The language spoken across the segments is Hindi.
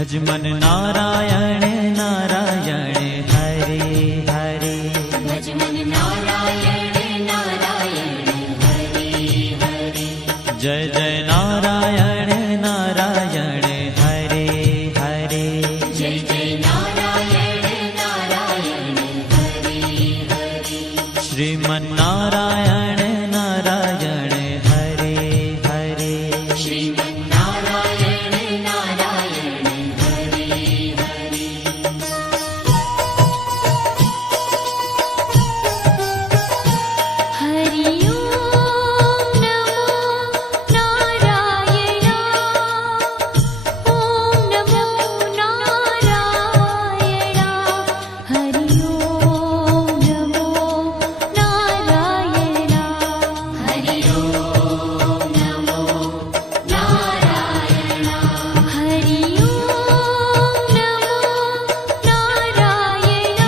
भजमन नारायण नारायण हरे हरे। भजमन नारायण नारायण हरे हरे। जय जय नारायण नारायण हरे हरे। जय जय नारायण नारायण हरे हरे। श्रीमन नारायण नारायण हरे हरे। श्रीमन नारायण नारायण हरे हरे। हरि ओम नमो नारायण। ओम नमो नारायण। हरि ओम नमो नारायण। हरि ओम नमो नारायण। हरि ओम नमो नारायण।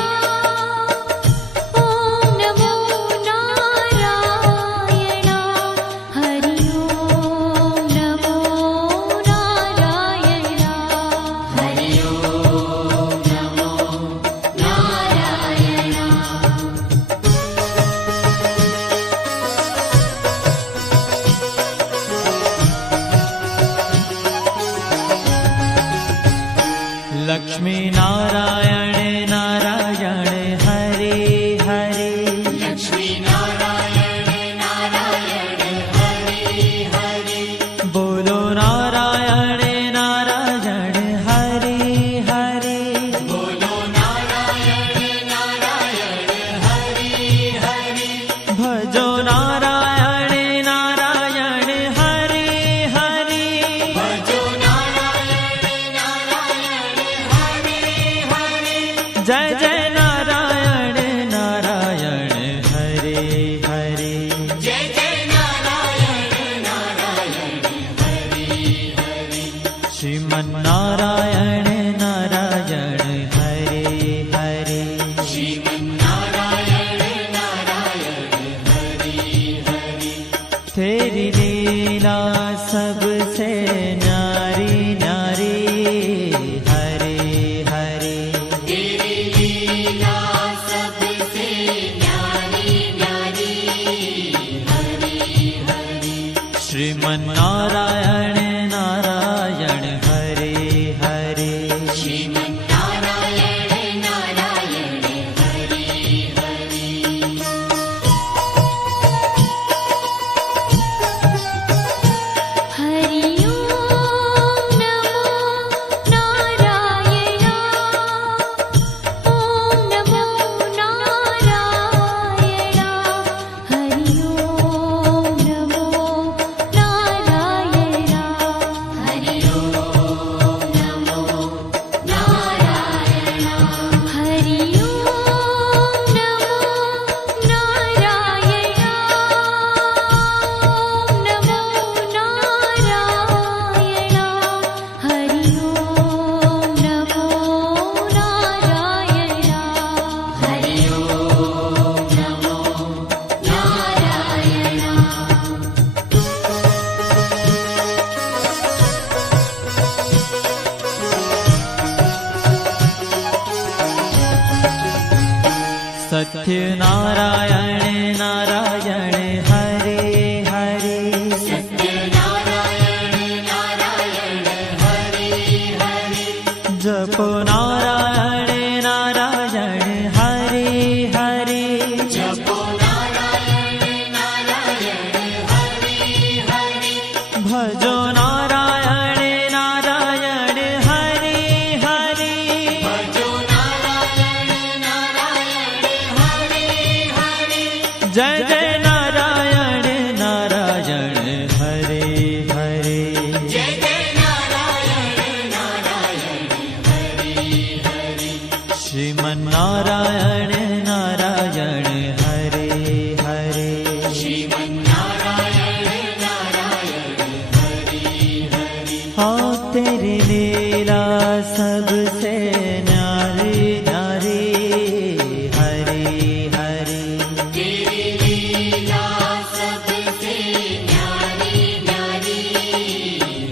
ओम नमो नारायण। हरि ओम नमो नारायण। हरि ओम नमो नारायण। लक्ष्मी नारायण नारायण हरे हरे। लक्ष्मी नारायण नारायण हरे हरे। बोलो नारायण नारायण हरे हरे। बोलो नारायण नारायण हरे हरे। भजो नारायण नारायण हरे हरे। भजो नारायण नारायण हरे हरे। जय जय नारायण नारायण हरे हरे। जय जय नारायण नारायण हरे हरे। श्रीमन नारायण नारायण हरे हरे। श्रीमन नारायण नारायण हरे हरे। तेरी लीला सबसे न्यारी न्यारी हरे हरे। तेरी लीला सबसे न्यारी न्यारी हरे हरे। श्रीमन नारायण नारायण हरे हरे। श्रीमन नारायण नारायण हरे हरे। हरि ओम नमो नारायण। ओम नमो नारायण। हरि ओम नमो नारायण। हरि ओम नमो नारायण। हरि ओम नमो नारायण। ओम नमो नारायण। हरि ओम नमो नारायण। हरि ओम नमो सत्य नारायण नारायण हरे हरे। सत्य नारायण नारायण हरे हरे। जपो नारायण नारायण हरे हरे। जपो नारायण नारायण हरे हरे। भजो नारायण नारायण हरे हरे। भजो नारायण नारायण हरे हरे। जय जय नारायण नारायण हरे हरे। जय जय नारायण नारायण हरे हरे। श्रीमन नारायण नारायण हरे हरे। श्रीमन नारायण नारायण हरे हरे। हाँ तेरी लीला सबसे न्यारी न्यारी हरे हरे। तेरी लीला सबसे न्यारी न्यारी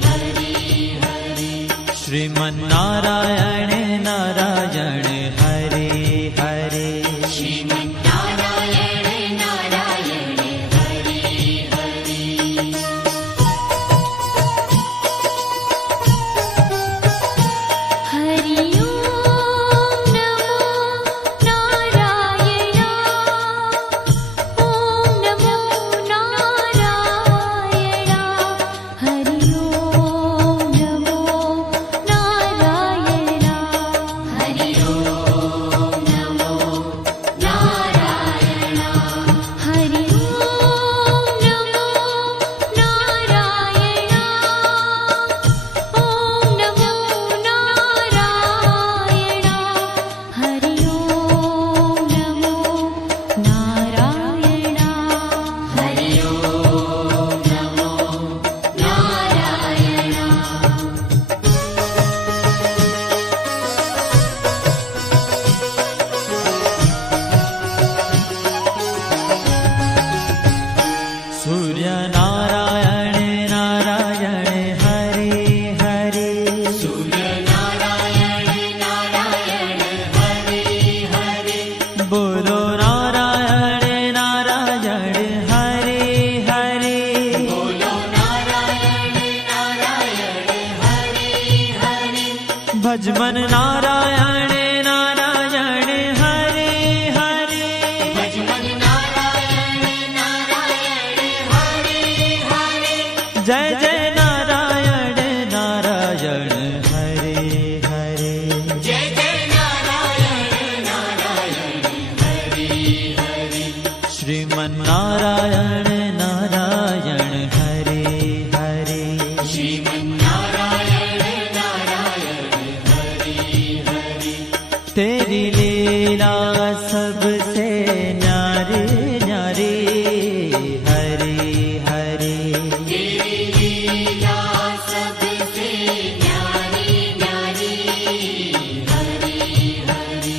हरे हरे। श्रीमन्नारायण नारायण हरे हरे श्रीमन्नारायण नारायण हरि हरि हरि ओम नमो नारायण ओम नमो नारायण हरि ओम नमो नारायण हरि ओम नमो नारायण हरि ओम नमो नारायण ओम नमो नारायण हरि ओम नमो नारायण हरि ओम नमो नारायण सूर्य नारायण नारायण हरे हरे सूर्य नारायण नारायण हरि हरि बोलो नारायण नारायण हरे हरे बोलो नारायण नारायण हरि हरि भजमन नारायण नारायण हरे हरे भजमन नारायण नारायण हरि हरि जय जय नारायण नारायण हरे हरे जय जय नारायण नारायण हरि हरि श्रीमन्नारायण नारायण हरे हरे श्रीमन्नारायण नारायण हरि हरि तेरी लीला सबसे न्यारी न्यारी हरे हरे तेरी लीला सबसे न्यारी न्यारी हरि हरि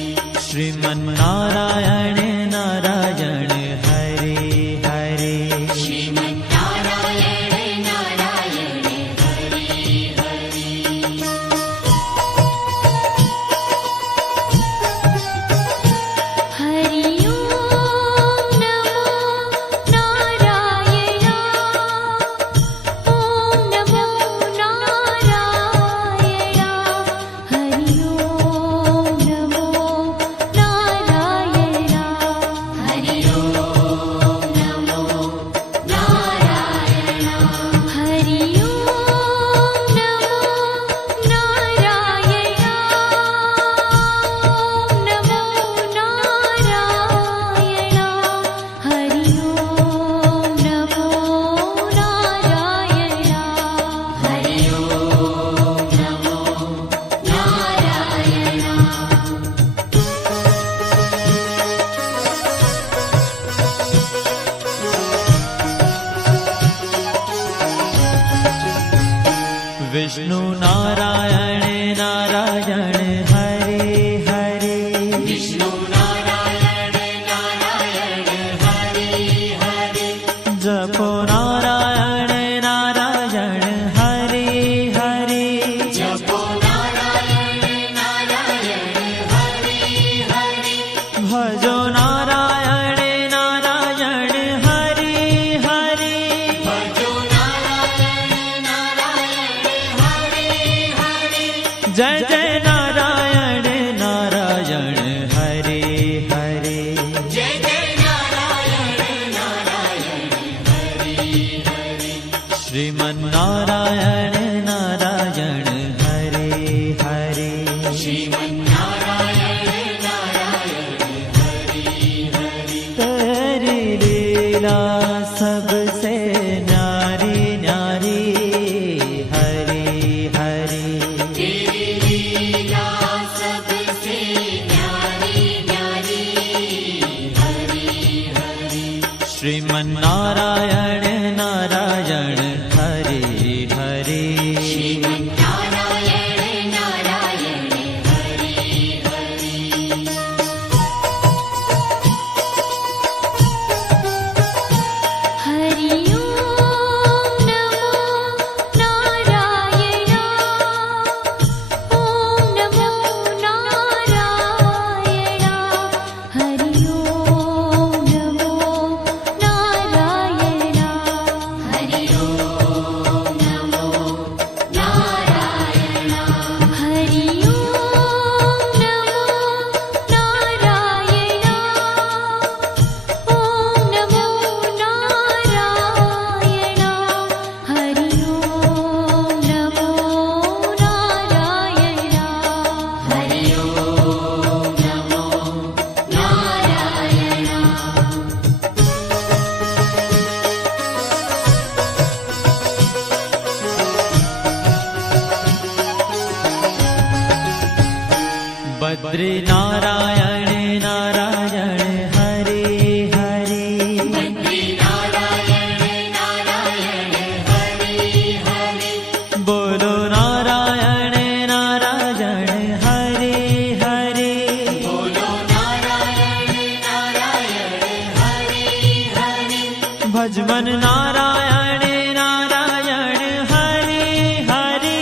श्रीमन्नारायण नारायण हरे हरे श्रीमन्नारायण नारायण हरि हरि हरि ओम नमो नारायण ओम नमो नारायण हरि ओम नमो नारायण हरि ओम नमो नारायण हरि ओम नमो नारायण ओम नमो नारायण हरि ओम नमो नारायण हरि ओम नमो नारायण विष्णु नारायण नारायण हरे हरे विष्णु नारायण नारायण हरि हरि जपो नारायण नारायण हरे हरे जपो नारायण नारायण हरि हरि भजो नारायण नारायण हरे हरे भजो नारायण नारायण हरि हरि जय जय नारायण नारायण हरे हरे जय जय नारायण नारायण हरि हरि श्रीमन्नारायण नारायण हरे हरे श्रीमन्नारायण नारायण हरि हरि तेरी लीला सबसे न्यारी न्यारी हरे हरे तेरी लीला सबसे न्यारी न्यारी हरि हरि श्रीमन्नारायण नारायण हरे हरे बद्री नारायण नारायण हरे हरे बद्री नारायण नारायण हरे हरे बोलो नारायण नारायण हरे हरे बोलो नारायण नारायण हरे हरे भजमन नारायण नारायण हरे हरे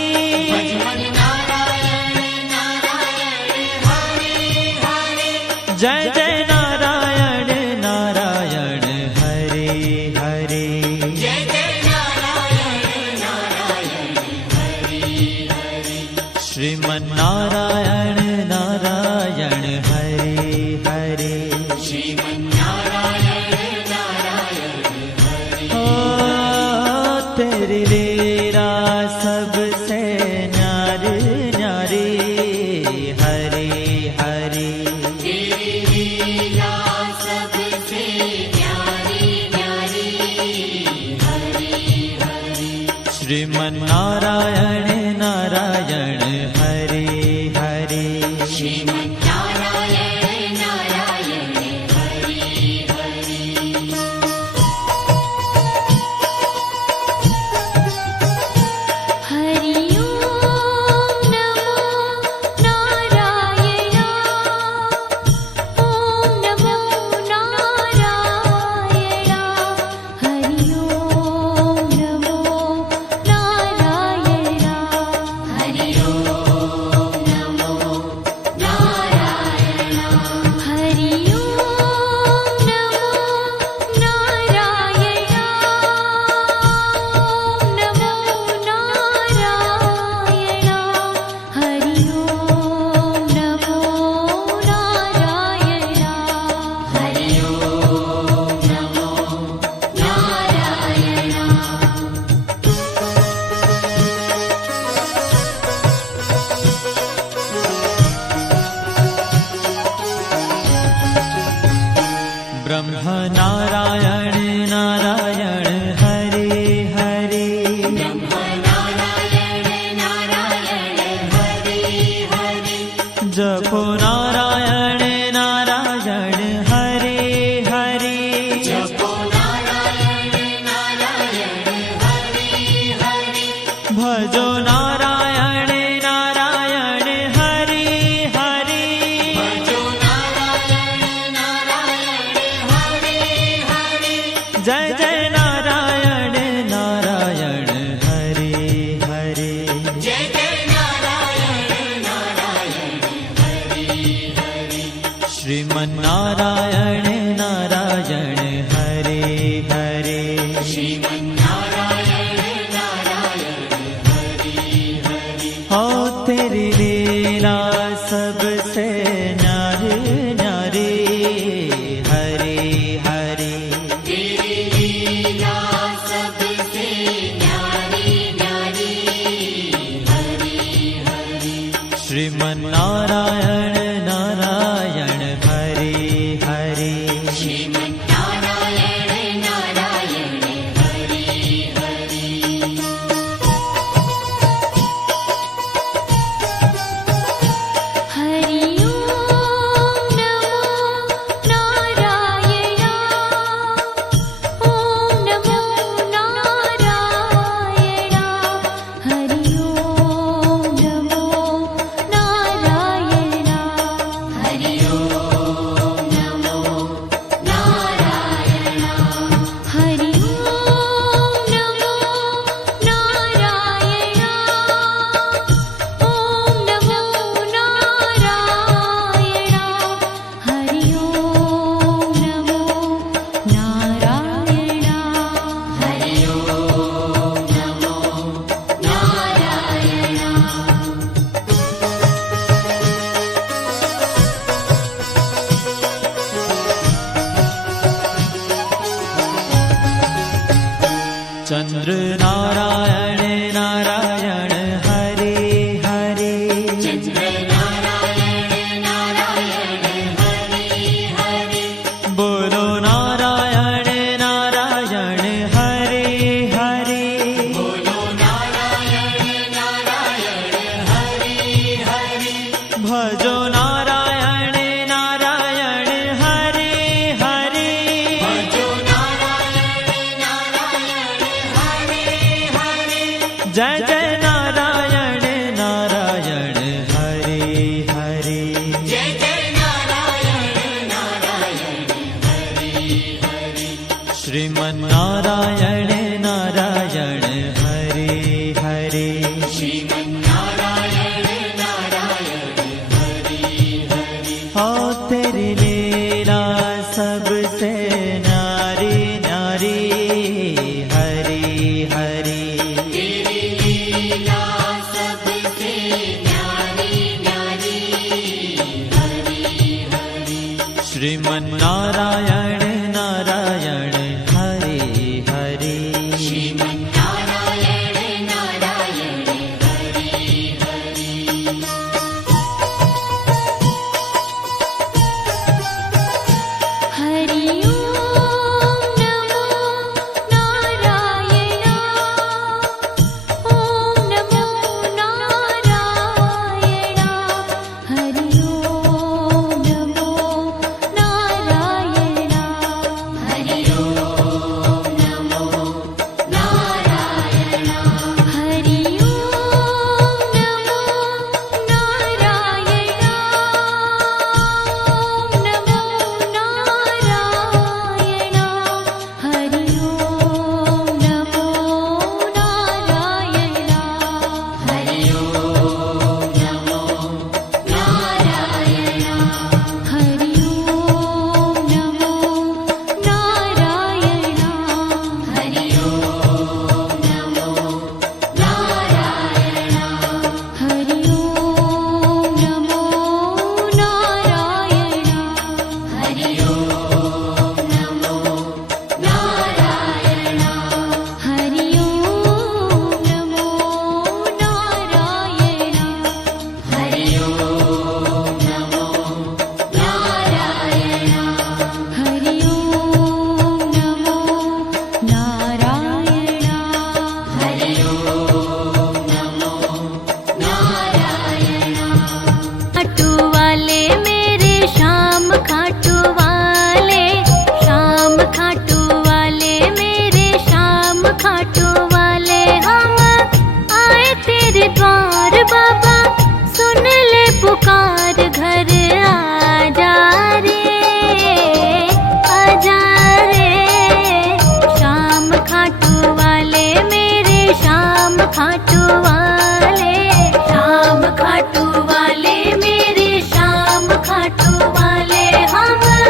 भजमन नारायण नारायण हरे हरे जय जय नारायण नारायण हरे हरे जय जय नारायण नारायण हरे हरे श्रीमन नारायण नारायण हरे हरे श्रीमन्नारायण नारायण हरे ओ तेरी लीला सबसे न्यारी न्यारी हरे हरे तेरी लीला सबसे न्यारी न्यारी हरे हरे श्रीमन नारायण नारायण हरे हरे श्रीमन्नारायण नारायण हरे हरे हरि ओम नमो नारायण ओम नमो नारायण हरि ओम नमो नारायण हरि ओम नमो नारायण हरि ओम नमो नारायण ओम नमो नारायण हरि ओम नमो नारायण हरि ओम नमो नारायण ब्रह्म नारायण नारायण हरे हरे नारायण नारायण हरे हरे जपो नारायण नारायण हरे हरे जपो नारायण नारायण हरे हरे भजो नारायण नारायण हरे हरे भजो नारायण नारायण हरे हरे जय जय नारायण नारायण हरे हरे जय जय नारायण नारायण हरे हरे श्रीमन नारायण नारायण हरे हरे श्रीमन्नारायण नारायण हरे हरे हो तेरी लीला सबसे न्यारी न्यारी हरे हरे तेरी लीला सबसे न्यारी न्यारी हरे हरे श्रीमन नारायण नारायण हरे हरे श्रीमन्नारायण नारायण हरे हरे हरि ओम नमो नारायण ओम नमो नारायण हरि ओम नमो नारायण हरि ओम नमो नारायण हरि ओम नमो नारायण ओम नमो नारायण हरि ओम नमो नारायण हरि ओम नमो नारायण चंद्र नारायण नारायण हरे हरे चंद्र नारायण नारायण हरे हरे बोलो नारायण नारायण हरे हरे बोलो नारायण नारायण हरे हरे भजो नारायण जय जय नारायण